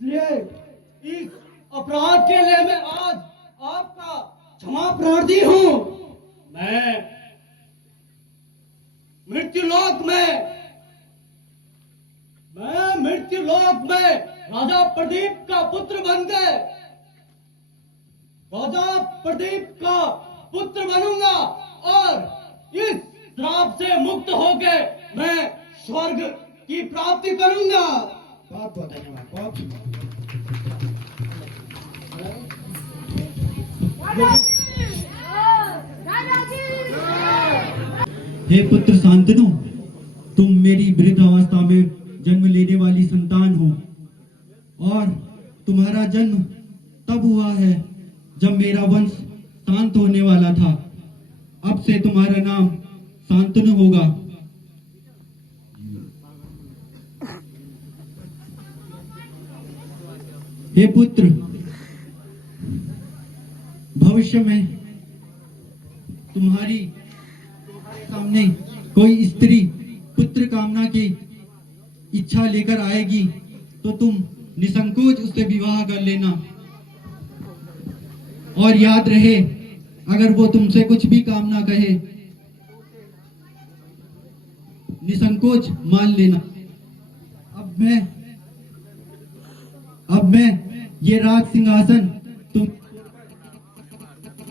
इसलिए इस अपराध के लिए मैं आज आपका क्षमा प्रार्थी हूँ। मैं मृत्युलोक में राजा प्रदीप का पुत्र बनूंगा और इस श्राप से मुक्त होकर मैं स्वर्ग की प्राप्ति करूंगा। बहुत बहुत धन्यवाद। बहुत हे पुत्र शांतनु, तुम मेरी वृद्धावस्था में जन्म लेने वाली संतान हो और तुम्हारा जन्म तब हुआ है जब मेरा वंश शांत होने वाला था। अब से तुम्हारा नाम शांतनु होगा। हे पुत्र, भविष्य में तुम्हारे सामने कोई स्त्री पुत्र कामना की इच्छा लेकर आएगी तो तुम निसंकोच उससे विवाह कर लेना। और याद रहे, अगर वो तुमसे कुछ भी कामना कहे निसंकोच मान लेना। अब मैं ये राज सिंहासन तुम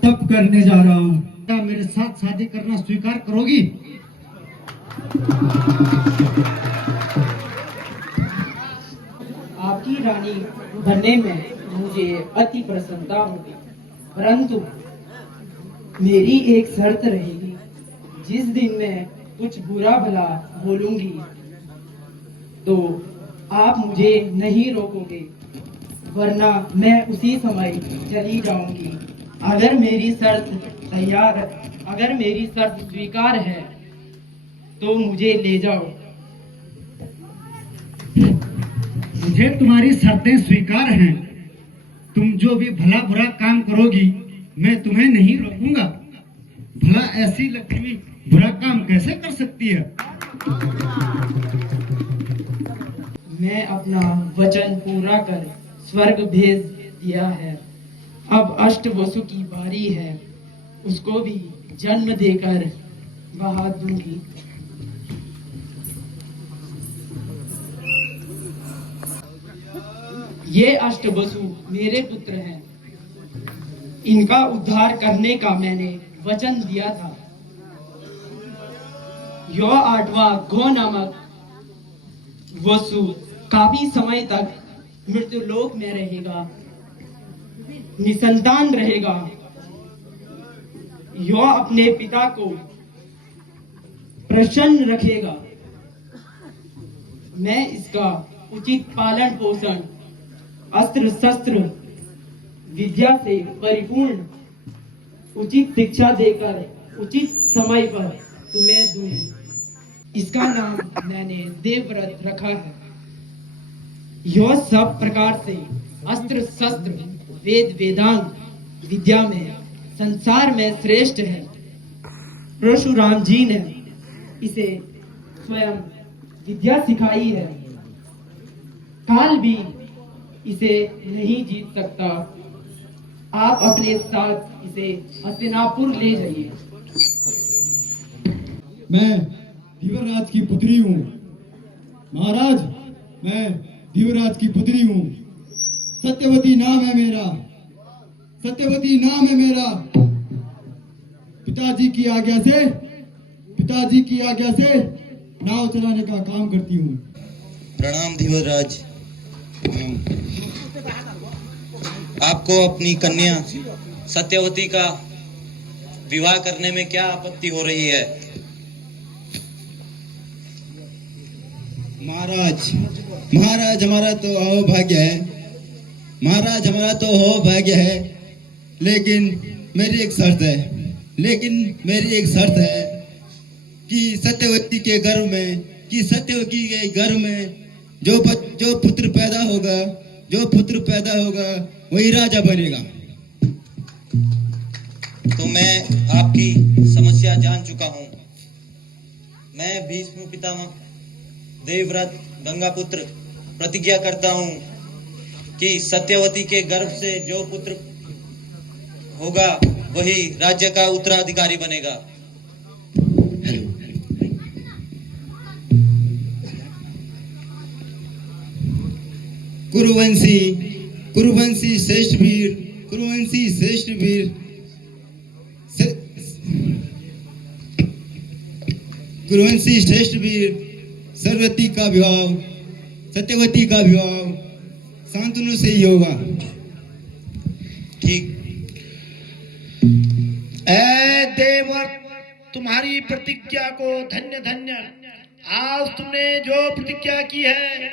तब करने जा रहा हूँ। क्या मेरे साथ शादी करना स्वीकार करोगी? आपकी रानी बनने में मुझे अति प्रसन्नता होगी, परंतु मेरी एक शर्त रहेगी। जिस दिन मैं कुछ बुरा भला बोलूंगी तो आप मुझे नहीं रोकोगे, वरना मैं उसी समय चली जाऊंगी। अगर मेरी शर्त स्वीकार है तो मुझे ले जाओ। मुझे तुम्हारी शर्तें स्वीकार हैं। तुम जो भी भला बुरा काम करोगी मैं तुम्हें नहीं रोकूंगा। भला ऐसी लक्ष्मी बुरा काम कैसे कर सकती है? मैं अपना वचन पूरा कर स्वर्ग भेज दिया है। अब अष्टवसु की बारी है, उसको भी जन्म देकर बहा दूंगी। ये अष्टवसु मेरे पुत्र हैं। इनका उद्धार करने का मैंने वचन दिया था। यह 8वां गो नामक वसु काफी समय तक मृत्युलोक में रहेगा, निसंतान रहेगा। यह अपने पिता को प्रसन्न रखेगा। मैं इसका उचित पालन पोषण, अस्त्र शस्त्र विद्या से परिपूर्ण उचित शिक्षा देकर उचित समय पर तुम्हें दूंगी। इसका नाम मैंने देवव्रत रखा है। यह सब प्रकार से अस्त्र शस्त्र वेद वेदांग विद्या में संसार में श्रेष्ठ है। परशुराम जी ने इसे स्वयं विद्या सिखाई है। काल भी इसे नहीं जीत सकता। आप अपने साथ इसे हस्तिनापुर ले जाइए। मैं धीवरराज की पुत्री हूँ। महाराज, मैं धीवरराज की पुत्री हूँ। सत्यवती नाम है मेरा। सत्यवती नाम है मेरा। पिताजी की आज्ञा से नाव चलाने का काम करती हूँ। प्रणाम धीवरराज। आपको अपनी कन्या सत्यवती का विवाह करने में क्या आपत्ति हो रही है? महाराज हमारा तो अहोभाग्य है। महाराज हमारा तो अहोभाग्य है, लेकिन मेरी एक शर्त है कि सत्यवती के घर में जो पुत्र पैदा होगा वही राजा बनेगा। तो मैं आपकी समस्या जान चुका हूँ। मैं भीष्म पितामह देवव्रत गंगापुत्र प्रतिज्ञा करता हूँ कि सत्यवती के गर्भ से जो पुत्र होगा वही राज्य का उत्तराधिकारी बनेगा। कुरुवंशी कुरुवंशी श्रेष्ठ वीर, कुरुवंशी श्रेष्ठ वीर, कुरुवंशी श्रेष्ठ वीर, सरस्वती का विवाह, सत्यवती का विवाह शांतनु से ही होगा। ठीक। ऐ देवर, तुम्हारी प्रतिज्ञा को धन्य धन्य। आज तुमने जो प्रतिज्ञा की है,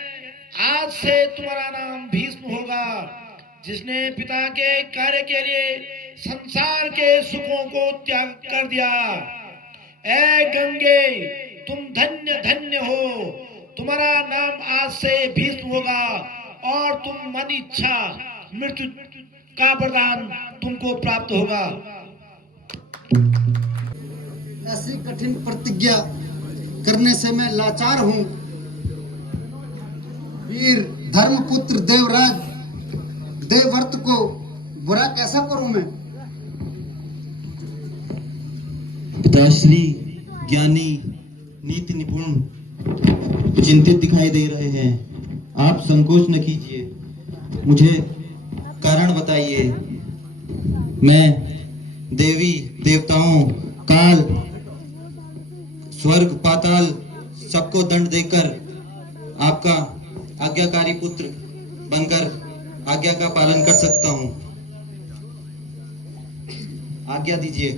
आज से तुम्हारा नाम भीष्म होगा, जिसने पिता के कार्य के लिए संसार के सुखों को त्याग कर दिया। ऐ गंगे, तुम धन्य धन्य हो, तुम्हारा नाम आज से भीष्म होगा और तुम मन इच्छा मृत्यु का वरदान तुमको प्राप्त होगा। ऐसी कठिन प्रतिज्ञा करने से मैं लाचार हूँ। वीर धर्मपुत्र देवराज देवव्रत को बुरा कैसा करूं मैं? पिताश्री ज्ञानी नीति निपुण चिंतित दिखाई दे रहे हैं। आप संकोच न कीजिए, मुझे कारण बताइए। मैं देवी देवताओं, काल, स्वर्ग, पाताल सबको दंड देकर आपका आज्ञाकारी पुत्र बनकर आज्ञा का पालन कर सकता हूं। आज्ञा दीजिए।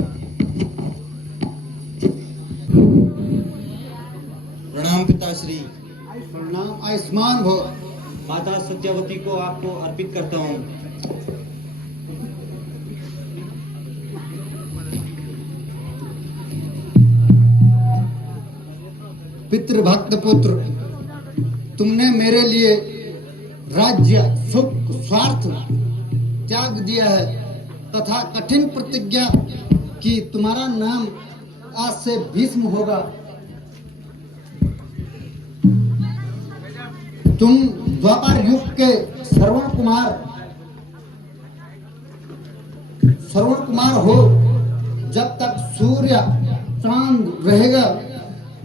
प्रणाम पिताश्री। प्रणाम। आयुष्मान भव। माता सत्यवती को आपको अर्पित करता हूं। पितृभक्त पुत्र, तुमने मेरे लिए राज्य, सुख, स्वार्थ त्याग दिया है तथा कठिन प्रतिज्ञा की तुम्हारा नाम आज से भीष्म होगा। तुम द्वापर युग के श्रवण कुमार हो। जब तक सूर्य चांद रहेगा,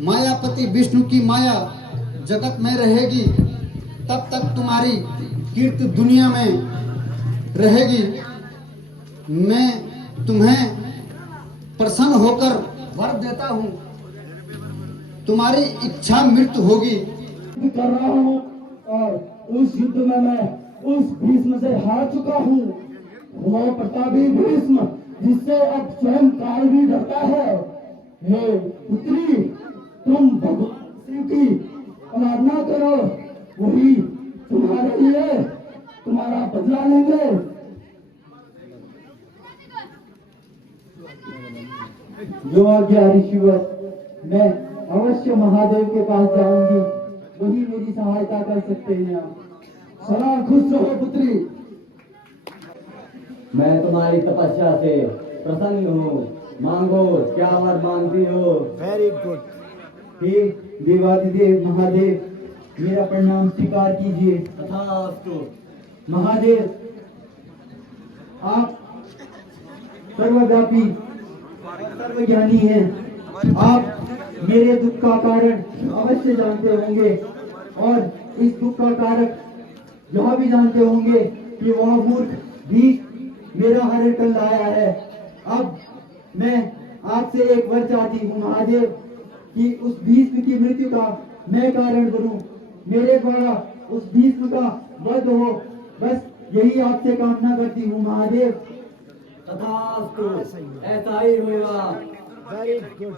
मायापति विष्णु की माया जगत में रहेगी, तब तक तुम्हारी कीर्ति दुनिया में रहेगी। मैं तुम्हें प्रसन्न होकर वर देता हूँ, तुम्हारी इच्छा मृत्यु होगी। कर रहा हूँ और उस युद्ध में मैं उस भीष्म से हार चुका हूँ। वो प्रतापी भीष्म, जिससे अब स्वयं काल भी डरता है। हे पुत्री, तुम भगवान शिव की आराधना करो, वही तुम्हारे लिए तुम्हारा बदला लेंगे। जो आज्ञा ऋषिवर, मैं अवश्य महादेव के पास जाऊंगी, वही मेरी सहायता कर सकते हैं। आप सदा खुश रहो पुत्री। मैं तुम्हारी तपस्या से प्रसन्न हूँ। मांगो, क्या वर मांगती हो? Very good. हे देवादिदेव महादेव, मेरा प्रणाम स्वीकार कीजिए। तथास्तु। महादेव, आप सर्वव्यापी सर्वज्ञानी हैं। आप मेरे दुख का कारण अवश्य जानते होंगे और इस दुख का कारक यह भी जानते होंगे कि वह मूर्ख भीष्म मेरा हरण कर लाया है। अब मैं आपसे एक वर चाहती हूँ महादेव, कि उस भीष्म की मृत्यु का मैं कारण बनूं, मेरे द्वारा उस भीष्म का वध हो। बस यही आपसे कामना करती हूँ महादेव। तथास्तु, ऐसा ही होगा। Very good.